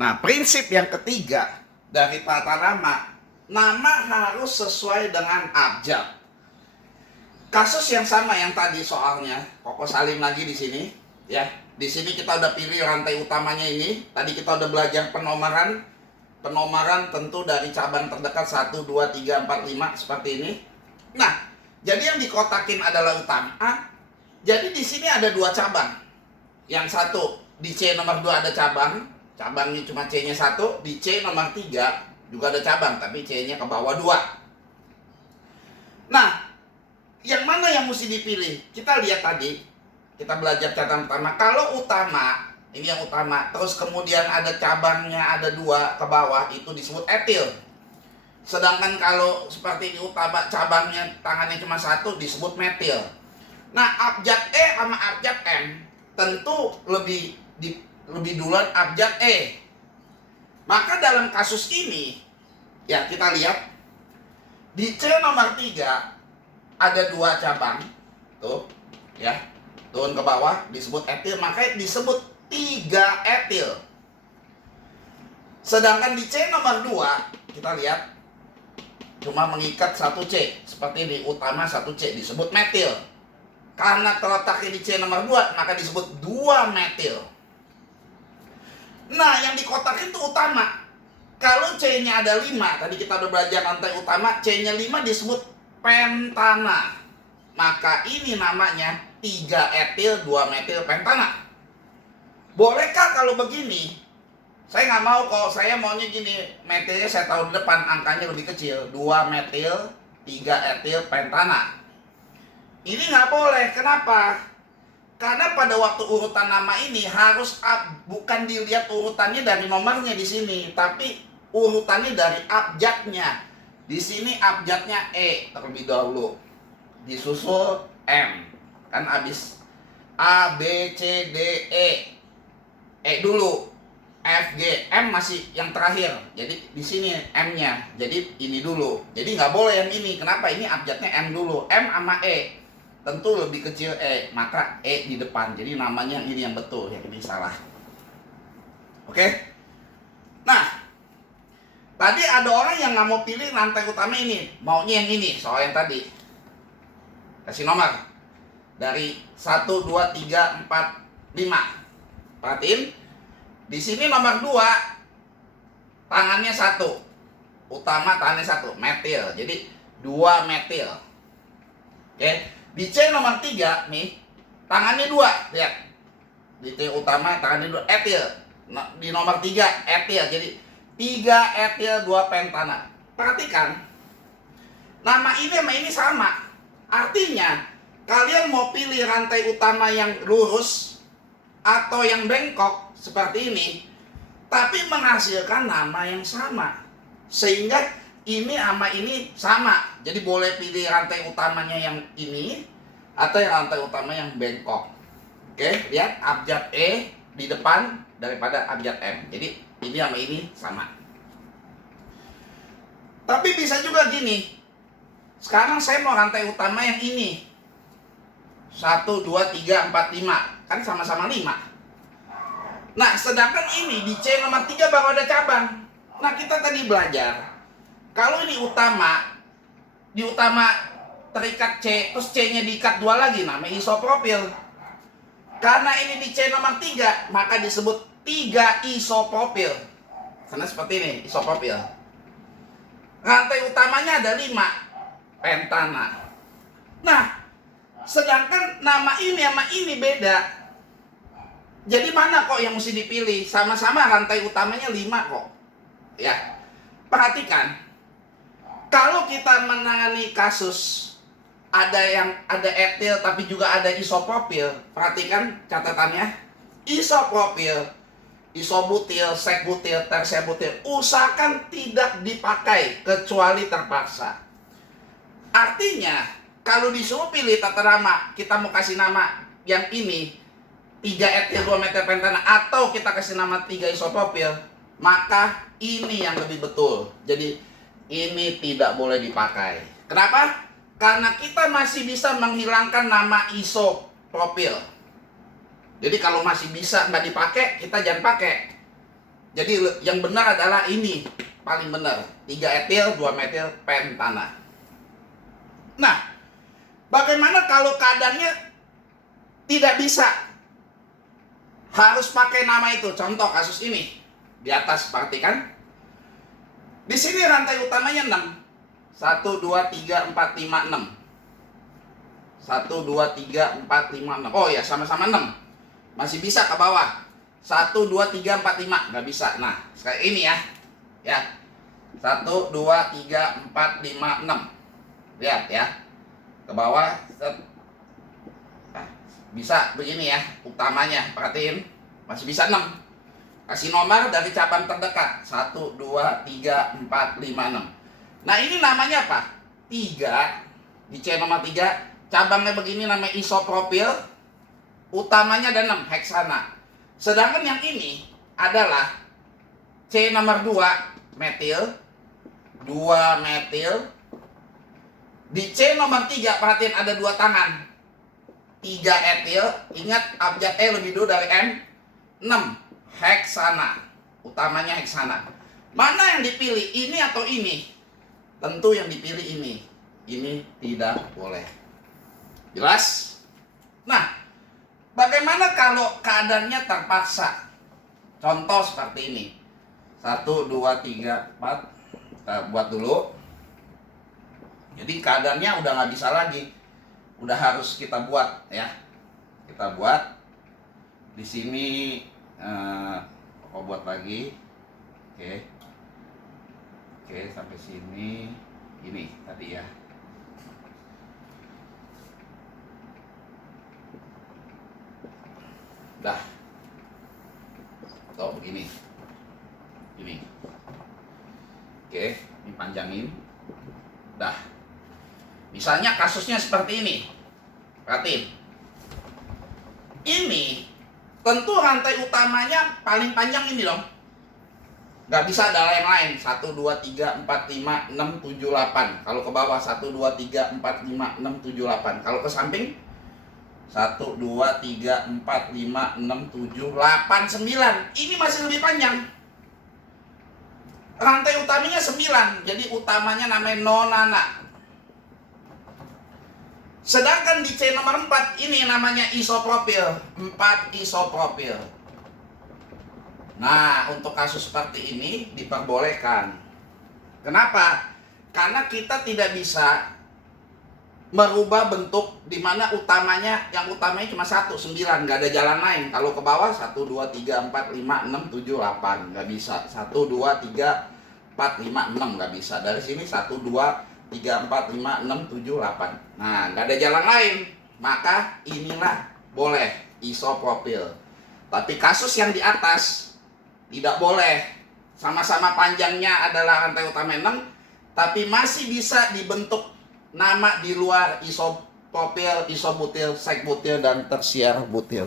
Nah, prinsip yang ketiga dari tata nama, nama harus sesuai dengan abjad. Kasus yang sama yang tadi soalnya, Koko Salim lagi di sini, ya. Di sini kita udah pilih rantai utamanya ini. Tadi kita udah belajar penomaran. Penomaran tentu dari cabang terdekat 1, 2, 3, 4, 5 seperti ini. Nah, jadi yang dikotakin adalah utama. Jadi di sini ada 2 cabang. Yang satu di C nomor 2 ada cabang. Cabangnya cuma C-nya 1. Di C nomor 3 juga ada cabang, tapi C-nya ke bawah 2. Nah, yang mana yang mesti dipilih? Kita lihat tadi, kita belajar catatan pertama. Kalau utama, ini yang utama, terus kemudian ada cabangnya, ada 2 ke bawah, itu disebut etil. Sedangkan kalau seperti ini utama, cabangnya tangannya cuma 1, disebut metil. Nah, abjad E sama abjad M tentu lebih duluan abjad E. Maka dalam kasus ini, ya kita lihat di C nomor 3 ada 2 cabang, tuh, ya, turun ke bawah disebut etil, makanya disebut 3 etil. Sedangkan di C nomor 2 kita lihat cuma mengikat 1 C, seperti di utama 1 C, disebut metil. Karena terletaknya di C nomor 2, maka disebut 2 metil. Nah, yang dikotakin itu utama. Kalau C-nya ada 5, tadi kita udah belajar rantai utama, C-nya 5 disebut pentana. Maka ini namanya 3 etil 2 metil pentana. Bolehkah kalau begini? Saya nggak mau, kalau saya maunya gini, metilnya saya taruh di depan, angkanya lebih kecil, 2 metil 3 etil pentana. Ini nggak boleh. Kenapa? Karena pada waktu urutan nama ini harus bukan dilihat urutannya dari nomornya di sini, tapi urutannya dari abjadnya. Di sini abjadnya E terlebih dahulu, disusul M. Kan habis A, B, C, D, E. E dulu, F, G, M masih yang terakhir. Jadi di sini M-nya. Jadi ini dulu. Jadi nggak boleh yang ini. Kenapa? Ini abjadnya M dulu. M sama E. Tentu lebih kecil E, maka E di depan. Jadi namanya ini yang betul, yang ini salah. Oke? Nah, tadi ada orang yang nggak mau pilih rantai utama ini, maunya yang ini, soal yang tadi. Kasih nomor dari 1, 2, 3, 4, 5. Perhatiin, di sini nomor 2 tangannya 1, utama tangannya 1, metil. Jadi 2 metil. Oke? Di C nomor 3 nih, tangannya 2, lihat. Di T utama tangannya 2, etil. Di nomor 3 etil. Jadi 3 etil 2 pentana. Perhatikan, nama ini sama ini sama. Artinya kalian mau pilih rantai utama yang lurus atau yang bengkok seperti ini, tapi menghasilkan nama yang sama, sehingga ini sama ini sama. Jadi boleh pilih rantai utamanya yang ini atau yang rantai utama yang bengkok. Oke, lihat abjad E di depan daripada abjad M. Jadi ini sama ini sama. Tapi bisa juga gini. Sekarang saya mau rantai utama yang ini. 1, 2, 3, 4, 5. Kan sama-sama 5. Nah, sedangkan ini di C nomor 3 baru ada cabang. Nah, kita tadi belajar, kalau ini utama, di utama terikat C, terus C-nya diikat 2 lagi, namanya isopropil. Karena ini di C nomor 3, maka disebut 3 isopropil. Karena seperti ini, isopropil. Rantai utamanya ada 5, pentana. Nah, sedangkan nama ini sama ini beda. Jadi mana kok yang mesti dipilih? Sama-sama rantai utamanya 5 kok. Ya, perhatikan. Kalau kita menangani kasus ada etil tapi juga ada isopropil, perhatikan catatannya. Isopropil, isobutil, sekbutil, tersebutil, usahakan tidak dipakai kecuali terpaksa. Artinya, kalau disuruh pilih tata nama, kita mau kasih nama yang ini 3 etil 2 metil pentana, atau kita kasih nama 3 isopropil, maka ini yang lebih betul. Jadi ini tidak boleh dipakai. Kenapa? Karena kita masih bisa menghilangkan nama isopropil. Jadi kalau masih bisa nggak dipakai, kita jangan pakai. Jadi yang benar adalah ini, paling benar. 3 etil, 2 metil pentana. Nah, bagaimana kalau keadaannya tidak bisa? Harus pakai nama itu. Contoh kasus ini. Di atas, perhatikan. Di sini rantai utamanya 6. 1, 2, 3, 4, 5, 6. 1, 2, 3, 4, 5, 6. Oh ya, sama-sama 6. Masih bisa ke bawah. 1, 2, 3, 4, 5. Nggak bisa. Nah, kayak ini ya. Ya. 1, 2, 3, 4, 5, 6. Lihat ya. Ke bawah. Nah, bisa begini ya. Utamanya. Perhatiin. Masih bisa 6. Kasih nomor dari cabang terdekat. 1, 2, 3, 4, 5, 6. Nah, ini namanya apa? 3. Di C nomor 3. Cabangnya begini namanya isopropil. Utamanya ada 6, heksana. Sedangkan yang ini adalah C nomor 2, metil. 2 metil. Di C nomor 3, perhatian ada 2 tangan. 3 etil. Ingat abjad E lebih dulu dari M. 6, heksana. Utamanya heksana. Mana yang dipilih? Ini atau ini? Tentu yang dipilih ini. Ini tidak boleh. Jelas? Nah, bagaimana kalau keadaannya terpaksa? Contoh seperti ini. 1, 2, 3, 4. Kita buat dulu. Jadi keadaannya udah nggak bisa lagi. Udah harus kita buat ya. Kita buat. Di sini buat lagi. Oke. Oke, sampai sini. Ini tadi ya. Dah. Tuh begini. Ini. Oke, ini panjangin. Dah. Misalnya kasusnya seperti ini. Perhatiin. Ini tentu rantai utamanya paling panjang ini dong. Nggak bisa ada yang lain. 1, 2, 3, 4, 5, 6, 7, 8. Kalau ke bawah 1, 2, 3, 4, 5, 6, 7, 8. Kalau ke samping 1, 2, 3, 4, 5, 6, 7, 8, 9. Ini masih lebih panjang. Rantai utamanya 9. Jadi utamanya namanya nonana. Sedangkan di C nomor 4 ini namanya isopropil. 4 isopropil. Nah, untuk kasus seperti ini diperbolehkan. Kenapa? Karena kita tidak bisa merubah bentuk di mana utamanya, yang utamanya cuma 1, 9, nggak ada jalan lain. Kalau ke bawah 1, 2, 3, 4, 5, 6, 7, 8, nggak bisa. 1, 2, 3, 4, 5, 6, nggak bisa. Dari sini 1, 2, 3, 4, 5, 6, 7, 8. Nah, nggak ada jalan lain. Maka inilah boleh isopropil. Tapi kasus yang di atas tidak boleh. Sama-sama panjangnya adalah rantai utama 6, tapi masih bisa dibentuk nama di luar isopropil, isobutil, sekbutil, dan tersier butil.